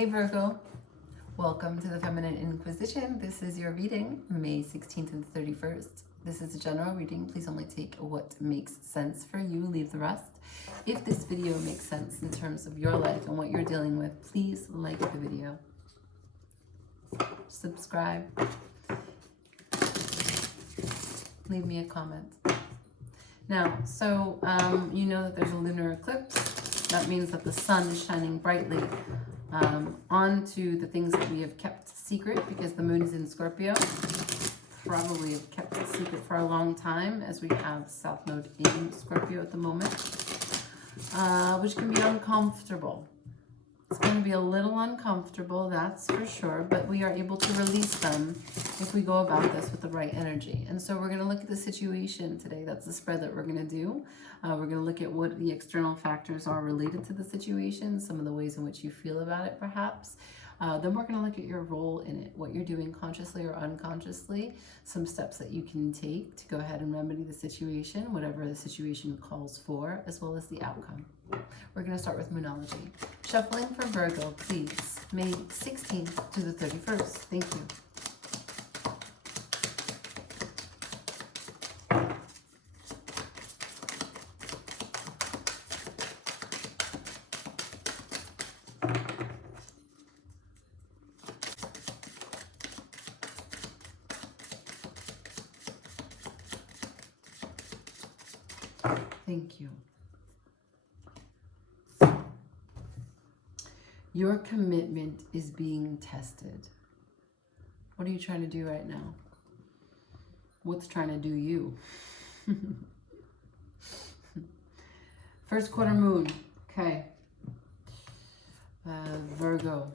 Hey Virgo, welcome to the Feminine Inquisition. This is your reading, May 16th and 31st. This is a general reading. Please only take what makes sense for you, leave the rest. If this video makes sense in terms of your life and what you're dealing with, please like the video. Subscribe. Leave me a comment. Now, you know that there's a lunar eclipse. That means that the sun is shining brightly onto the things that we have kept secret because the moon is in Scorpio. Probably have kept it secret for a long time as we have South Node in Scorpio at the moment, which can be uncomfortable. It's going to be a little uncomfortable, that's for sure, but we are able to release them if we go about this with the right energy. And so we're going to look at the situation today. That's the spread that we're going to do. We're going to look at what the external factors are related to the situation, some of the ways in which you feel about it, perhaps. Then we're going to look at your role in it, what you're doing consciously or unconsciously, some steps that you can take to go ahead and remedy the situation, whatever the situation calls for, as well as the outcome. We're going to start with Moonology. Shuffling for Virgo, please. May 16th to the 31st. Thank you. Thank you. Your commitment is being tested. What are you trying to do right now? What's trying to do you? First quarter moon. Okay. Virgo.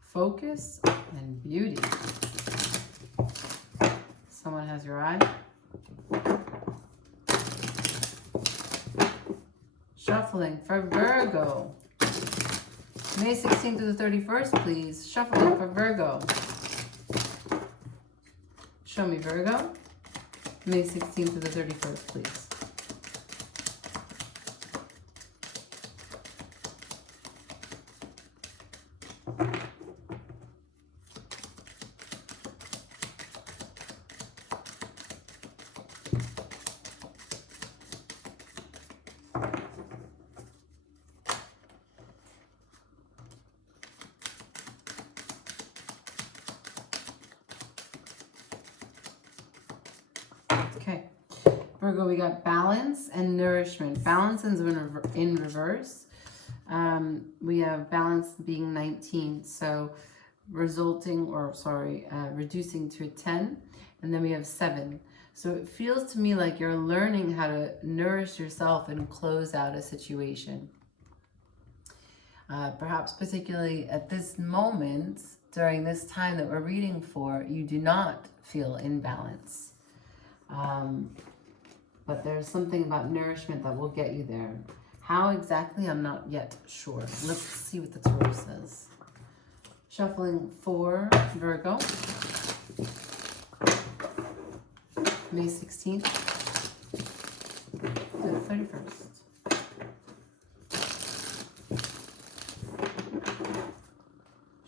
Focus and beauty. Someone has your eye. Shuffling for Virgo. May 16th to the 31st, please. Shuffling for Virgo. Show me Virgo. May 16th to the 31st, please. Okay, Virgo, we got balance and nourishment. Balance is in reverse. We have balance being 19, so reducing to a 10, and then we have 7. So it feels to me like you're learning how to nourish yourself and close out a situation. Perhaps particularly at this moment, during this time that we're reading for, you do not feel in balance. But there's something about nourishment that will get you there. How exactly, I'm not yet sure. Let's see what the Tarot says. Shuffling for Virgo. May 16th to the 31st.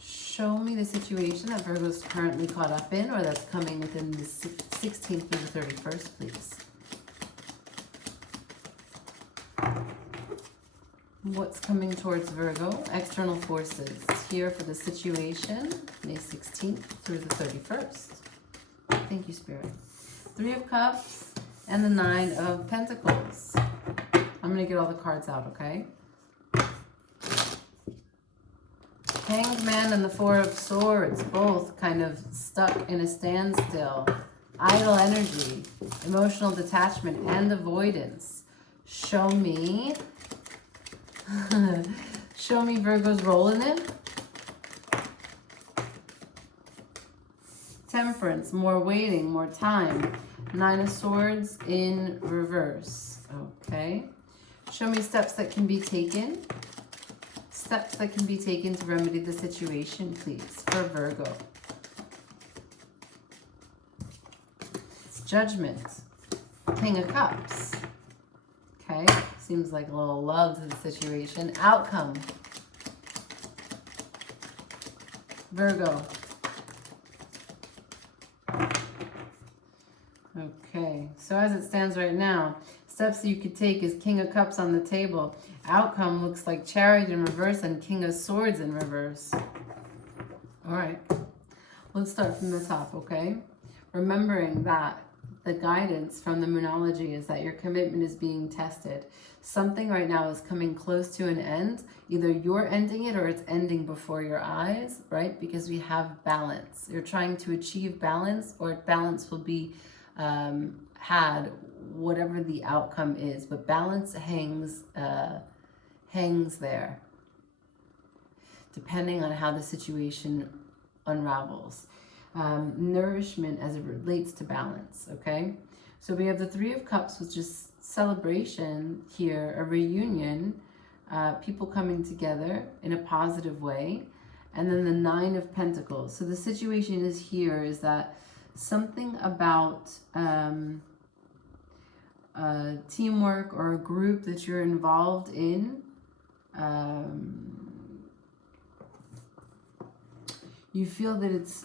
Show me the situation that Virgo's currently caught up in or that's coming within the 16th through the 31st, please. What's coming towards Virgo? External forces here for the situation, May 16th through the 31st. Thank you, Spirit. 3 of Cups and the 9 of Pentacles. I'm going to get all the cards out, okay? Hanged Man and the 4 of Swords, both kind of stuck in a standstill. Idle energy, emotional detachment, and avoidance. Show me Virgo's role in it. Temperance, more waiting, more time. 9 of Swords in reverse. Okay. Show me steps that can be taken. Steps that can be taken to remedy the situation, please, for Virgo. Judgment. King of Cups. Okay. Seems like a little love to the situation. Outcome. Virgo. Okay, so as it stands right now, steps that you could take is King of Cups on the table. Outcome looks like Chariot in reverse and King of Swords in reverse. All right, let's start from the top, okay? Remembering that the guidance from the Moonology is that your commitment is being tested. Something right now is coming close to an end. Either you're ending it or it's ending before your eyes, right? Because we have balance. You're trying to achieve balance, or balance will be had whatever the outcome is. But balance hangs there, depending on how the situation unravels. Nourishment as it relates to balance, okay? So we have the Three of Cups, which is celebration here, a reunion, people coming together in a positive way, and then the Nine of Pentacles. So the situation is here is that something about teamwork or a group that you're involved in, you feel that it's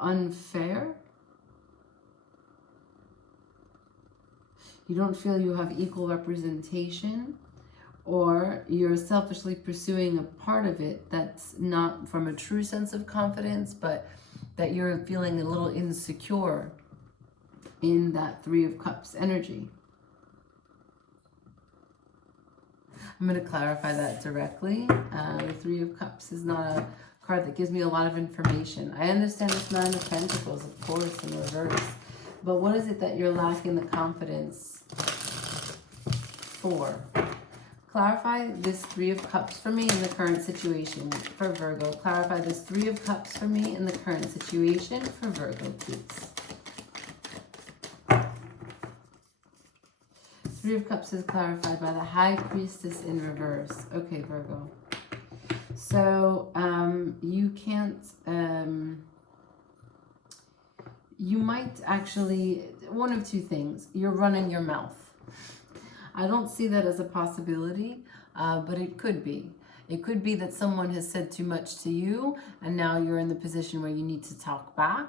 unfair. You don't feel you have equal representation, or you're selfishly pursuing a part of it that's not from a true sense of confidence, but that you're feeling a little insecure in that Three of Cups energy. I'm going to clarify that directly. The Three of Cups is not a card that gives me a lot of information. I understand this Nine of Pentacles, of course, in reverse. But what is it that you're lacking the confidence for? Clarify this Three of Cups for me in the current situation for Virgo. Clarify this Three of Cups for me in the current situation for Virgo, please. Three of Cups is clarified by the High Priestess in reverse. Okay, Virgo. So, you can't, you might actually, one of two things. You're running your mouth. I don't see that as a possibility, but it could be. It could be that someone has said too much to you, and now you're in the position where you need to talk back.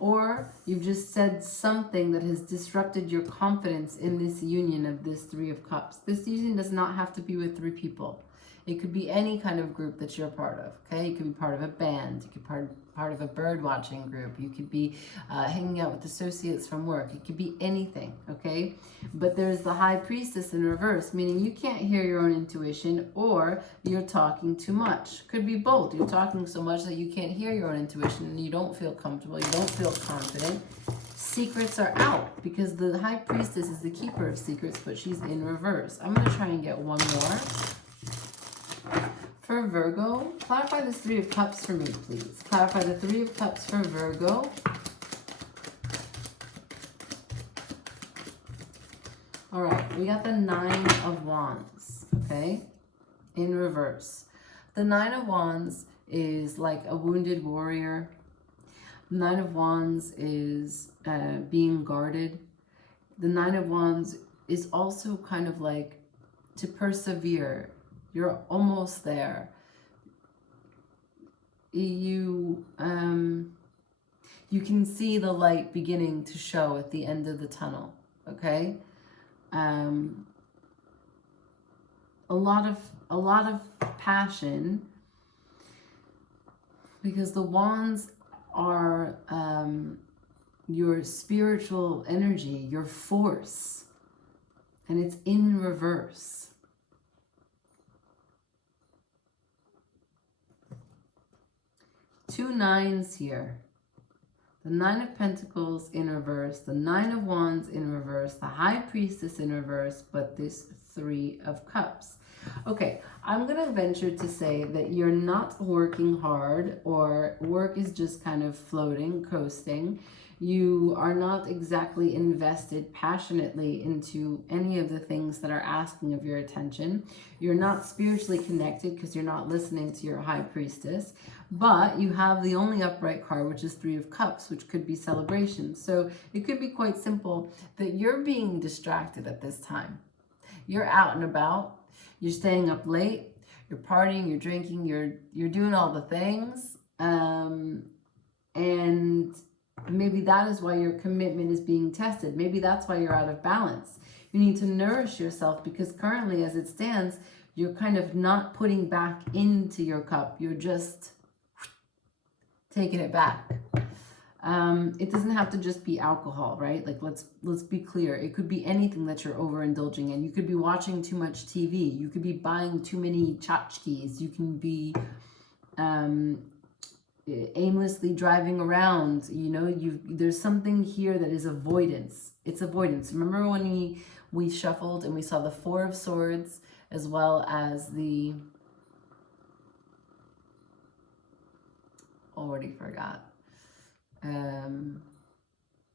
Or you've just said something that has disrupted your confidence in this union of this Three of Cups. This union does not have to be with three people. It could be any kind of group that you're part of, okay? You could be part of a band. You could be part of a bird watching group. You could be hanging out with associates from work. It could be anything, okay? But there's the High Priestess in reverse, meaning you can't hear your own intuition, or you're talking too much. Could be both. You're talking so much that you can't hear your own intuition and you don't feel comfortable, you don't feel confident. Secrets are out because the High Priestess is the keeper of secrets, but she's in reverse. I'm going to try and get one more. For Virgo, clarify this Three of Cups for me, please. Clarify the Three of Cups for Virgo. All right, we got the Nine of Wands, okay, in reverse. The Nine of Wands is like a wounded warrior. The Nine of Wands is being guarded. The Nine of Wands is also kind of like to persevere. You're almost there. You can see the light beginning to show at the end of the tunnel, okay? A lot of passion, because the wands are your spiritual energy, your force, and it's in reverse. Two nines here. The Nine of Pentacles in reverse, the Nine of Wands in reverse, the High Priestess in reverse, but this Three of Cups. Okay, I'm going to venture to say that you're not working hard, or work is just kind of floating, coasting. You are not exactly invested passionately into any of the things that are asking of your attention. You're not spiritually connected because you're not listening to your High Priestess. But you have the only upright card, which is Three of Cups, which could be celebration. So it could be quite simple that you're being distracted at this time. You're out and about. You're staying up late. You're partying. You're drinking. You're doing all the things. And maybe that is why your commitment is being tested. Maybe that's why you're out of balance. You need to nourish yourself, because currently, as it stands, you're kind of not putting back into your cup. You're just taking it back. It doesn't have to just be alcohol, right? Like, let's be clear. It could be anything that you're overindulging in. You could be watching too much TV. You could be buying too many tchotchkes. You can be aimlessly driving around. You know, there's something here that is avoidance. It's avoidance. Remember when we shuffled and we saw the Four of Swords as well as the, already forgot.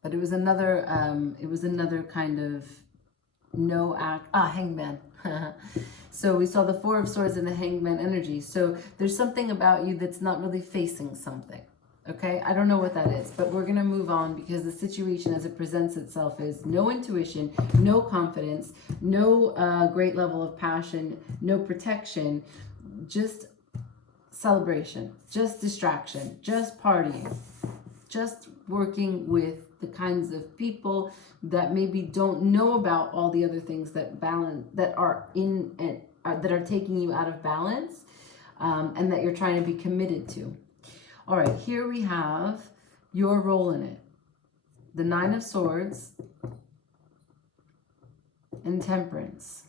But it was another kind of no act. Hangman. So we saw the Four of Swords and the Hangman energy. So there's something about you that's not really facing something. Okay, I don't know what that is, but we're gonna move on, because the situation as it presents itself is no intuition, no confidence, no great level of passion, no protection, just celebration, just distraction, just partying, just working with the kinds of people that maybe don't know about all the other things that are taking you out of balance, and that you're trying to be committed to. All right, here we have your role in it. The Nine of Swords and Temperance.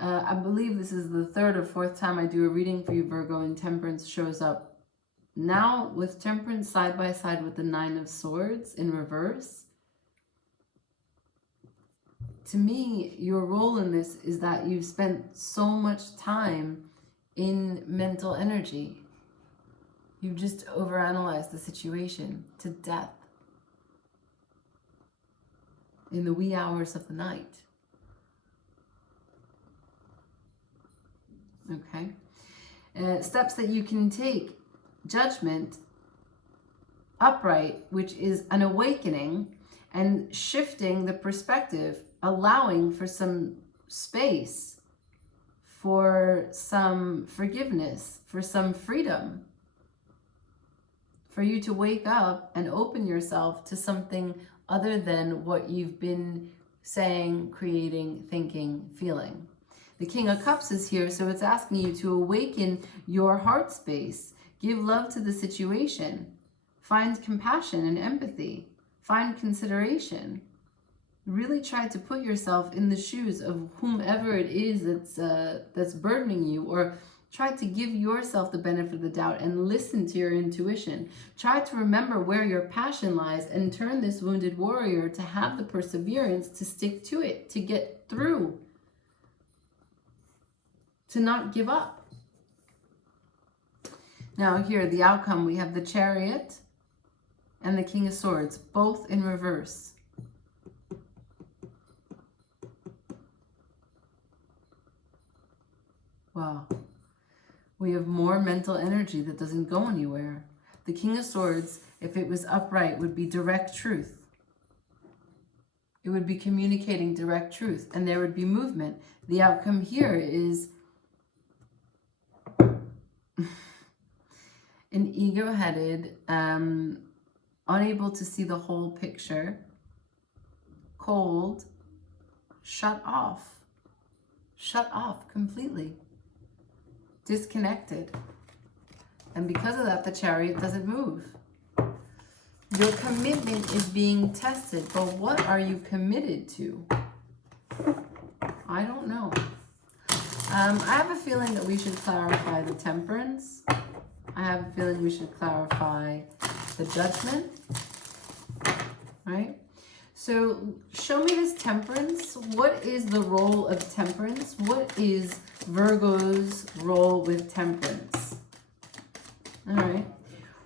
I believe this is the third or fourth time I do a reading for you, Virgo, and Temperance shows up. Now with Temperance side by side with the Nine of Swords in reverse. To me, your role in this is that you've spent so much time in mental energy. You've just overanalyzed the situation to death in the wee hours of the night. Okay. Steps that you can take. Judgment, upright, which is an awakening, and shifting the perspective, allowing for some space, for some forgiveness, for some freedom, for you to wake up and open yourself to something other than what you've been saying, creating, thinking, feeling. The King of Cups is here, so it's asking you to awaken your heart space. Give love to the situation. Find compassion and empathy. Find consideration. Really try to put yourself in the shoes of whomever it is that's burdening you, or try to give yourself the benefit of the doubt and listen to your intuition. Try to remember where your passion lies and turn this wounded warrior to have the perseverance to stick to it, to get through, to not give up. Now here, the outcome, we have the Chariot and the King of Swords, both in reverse. Wow. We have more mental energy that doesn't go anywhere. The King of Swords, if it was upright, would be direct truth. It would be communicating direct truth, and there would be movement. The outcome here is an ego-headed, unable to see the whole picture, cold, shut off completely, disconnected. And because of that, the Chariot doesn't move. Your commitment is being tested, but what are you committed to? I don't know. I have a feeling that we should clarify the Temperance. I have a feeling we should clarify the Judgment, right? So show me this Temperance. What is the role of Temperance? What is Virgo's role with Temperance? All right.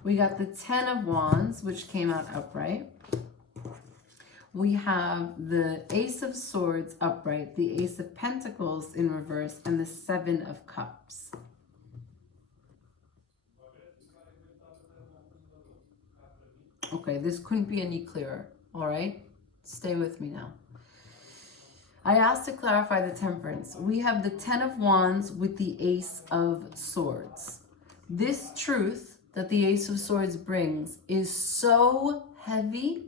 We got the Ten of Wands, which came out upright. we have the Ace of Swords upright, the Ace of Pentacles in reverse, and the Seven of Cups. Okay, this couldn't be any clearer, all right? Stay with me now. I asked to clarify the Temperance. We have the Ten of Wands with the Ace of Swords. This truth that the Ace of Swords brings is so heavy.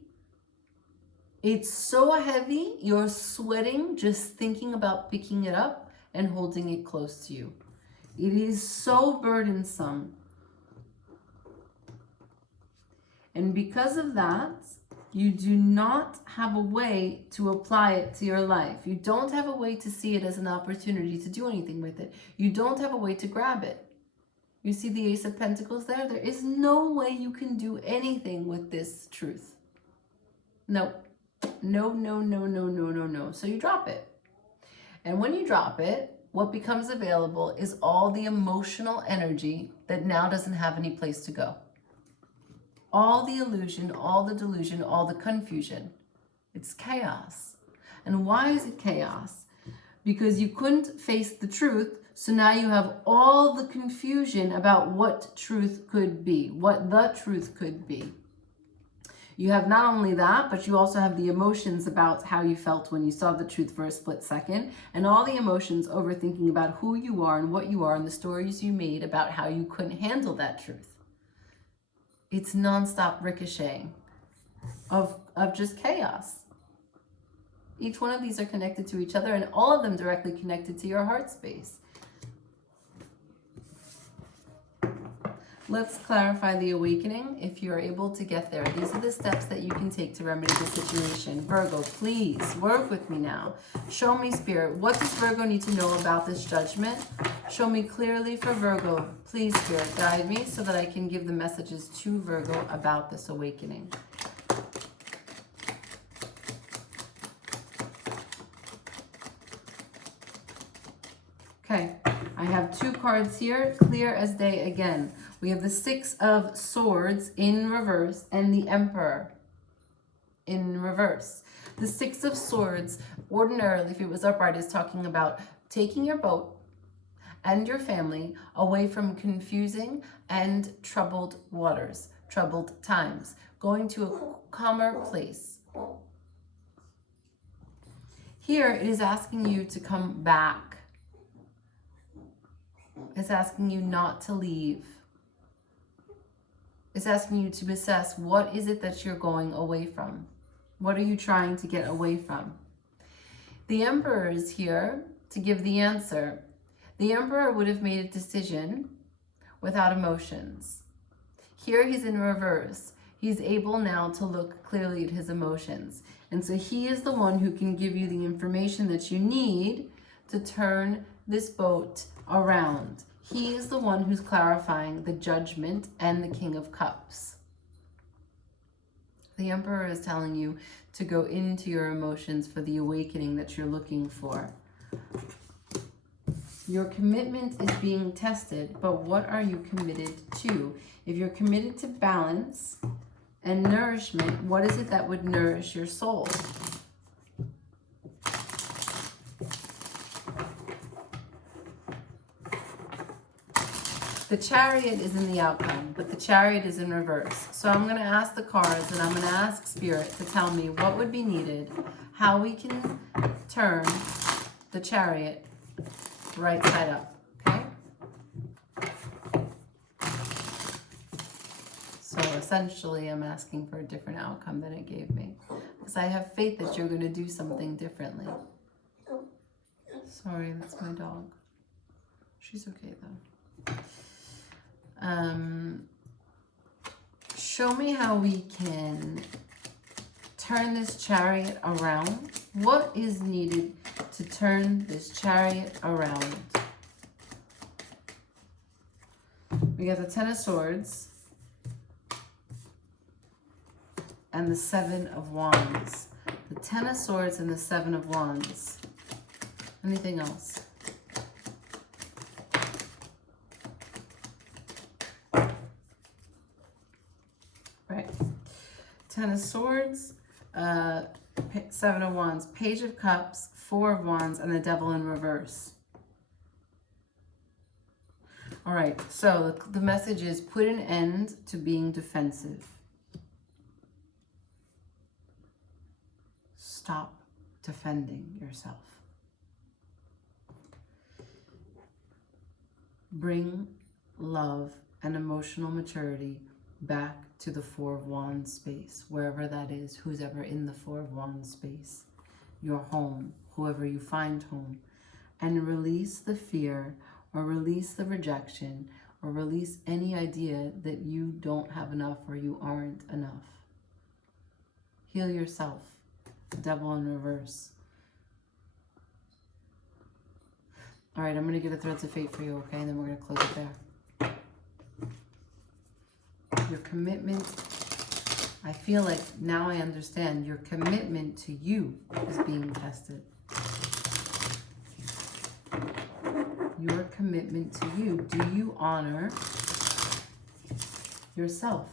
It's so heavy, you're sweating just thinking about picking it up and holding it close to you. It is so burdensome. And because of that, you do not have a way to apply it to your life. You don't have a way to see it as an opportunity to do anything with it. You don't have a way to grab it. You see the Ace of Pentacles there? There is no way you can do anything with this truth. No. No, no, no, no, no, no, no. So you drop it. And when you drop it, what becomes available is all the emotional energy that now doesn't have any place to go. All the illusion, all the delusion, all the confusion. It's chaos. And why is it chaos? Because you couldn't face the truth, so now you have all the confusion about what truth could be, what the truth could be. You have not only that, but you also have the emotions about how you felt when you saw the truth for a split second, and all the emotions overthinking about who you are and what you are and the stories you made about how you couldn't handle that truth. It's nonstop ricocheting of just chaos. Each one of these are connected to each other, and all of them directly connected to your heart space. Let's clarify the awakening if you're able to get there. These are the steps that you can take to remedy the situation. Virgo, please work with me now. Show me, Spirit. What does Virgo need to know about this judgment? Show me clearly for Virgo. Please, Spirit, guide me so that I can give the messages to Virgo about this awakening. Okay, I have two cards here, clear as day again. We have the Six of Swords in reverse and the Emperor in reverse. The Six of Swords, ordinarily, if it was upright, is talking about taking your boat and your family away from confusing and troubled waters, troubled times, going to a calmer place. Here, it is asking you to come back. It's asking you not to leave. It's asking you to assess, what is it that you're going away from? What are you trying to get away from? The Emperor is here to give the answer. The Emperor would have made a decision without emotions. Here he's in reverse. He's able now to look clearly at his emotions. And so he is the one who can give you the information that you need to turn this boat around. He is the one who's clarifying the Judgment and the King of Cups. The Emperor is telling you to go into your emotions for the awakening that you're looking for. Your commitment is being tested, but what are you committed to? If you're committed to balance and nourishment, what is it that would nourish your soul? The Chariot is in the outcome, but the Chariot is in reverse. So I'm going to ask the cards, and I'm going to ask Spirit to tell me what would be needed, how we can turn the Chariot right side up, okay? So essentially, I'm asking for a different outcome than it gave me, because I have faith that you're going to do something differently. Sorry, that's my dog. She's okay, though. Show me how we can turn this Chariot around. What is needed to turn this Chariot around? We got the Ten of Swords and the Seven of Wands. The Ten of Swords and the Seven of Wands. Anything else? Right. Ten of Swords, Seven of Wands, Page of Cups, Four of Wands, and the Devil in reverse. All right, so the message is put an end to being defensive. Stop defending yourself. Bring love and emotional maturity back to the Four of Wands space, wherever that is, who's ever in the Four of Wands space, your home, whoever you find home, and release the fear or release the rejection or release any idea that you don't have enough or you aren't enough. Heal yourself. Devil in reverse. All right, I'm going to get a Threads of Fate for you, okay? And then we're going to close it there. Your commitment, I feel like now I understand your commitment to you is being tested. Your commitment to you. Do you honor yourself?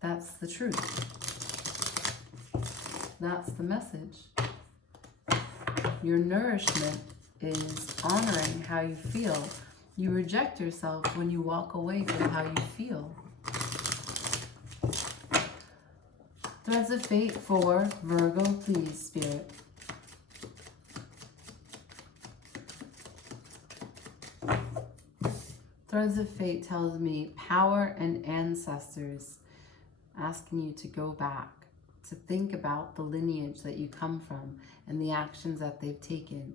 That's the truth. That's the message. Your nourishment is honoring how you feel. You reject yourself when you walk away from how you feel. Threads of Fate for Virgo, please, Spirit. Threads of Fate tells me power and ancestors, asking you to go back, to think about the lineage that you come from and the actions that they've taken.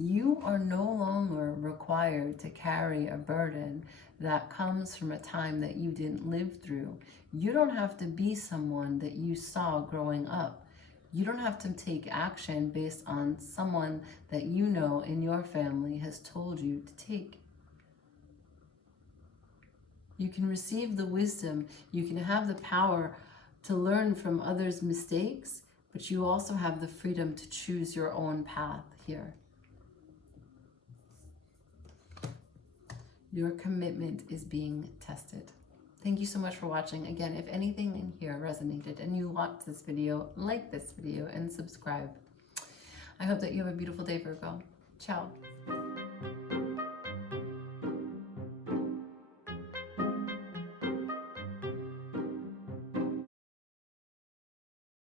You are no longer required to carry a burden that comes from a time that you didn't live through. You don't have to be someone that you saw growing up. You don't have to take action based on someone that you know in your family has told you to take. You can receive the wisdom. You can have the power to learn from others' mistakes, but you also have the freedom to choose your own path here. Your commitment is being tested. Thank you so much for watching. Again, if anything in here resonated and you liked this video, like this video and subscribe. I hope that you have a beautiful day, Virgo. Ciao.